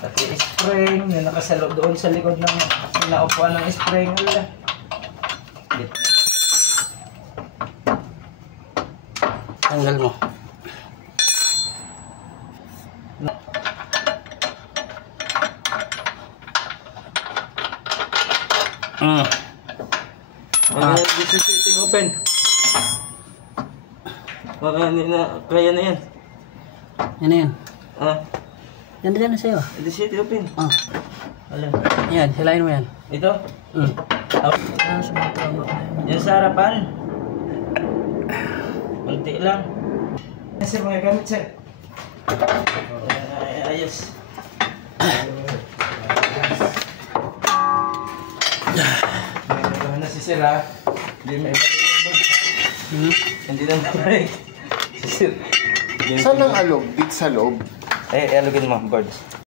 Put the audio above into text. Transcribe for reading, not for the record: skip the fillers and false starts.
Pati spring na nakasalo doon sa likod ng naupuan ng spring. Tanggal mo. This is sitting open. Kaya na yan. Yan na yan. Yan Yan na sa'yo. This is sitting open. Alam. Yan, hilahin mo yan. Ito? Yan sa harapan. Kunti lang. Sir, mga gamit sir. Ayos. May si sir ha. Hindi may hindi na nabalik. Si sir. Saan ang alog? Dito sa loob? Alogin mo, birds.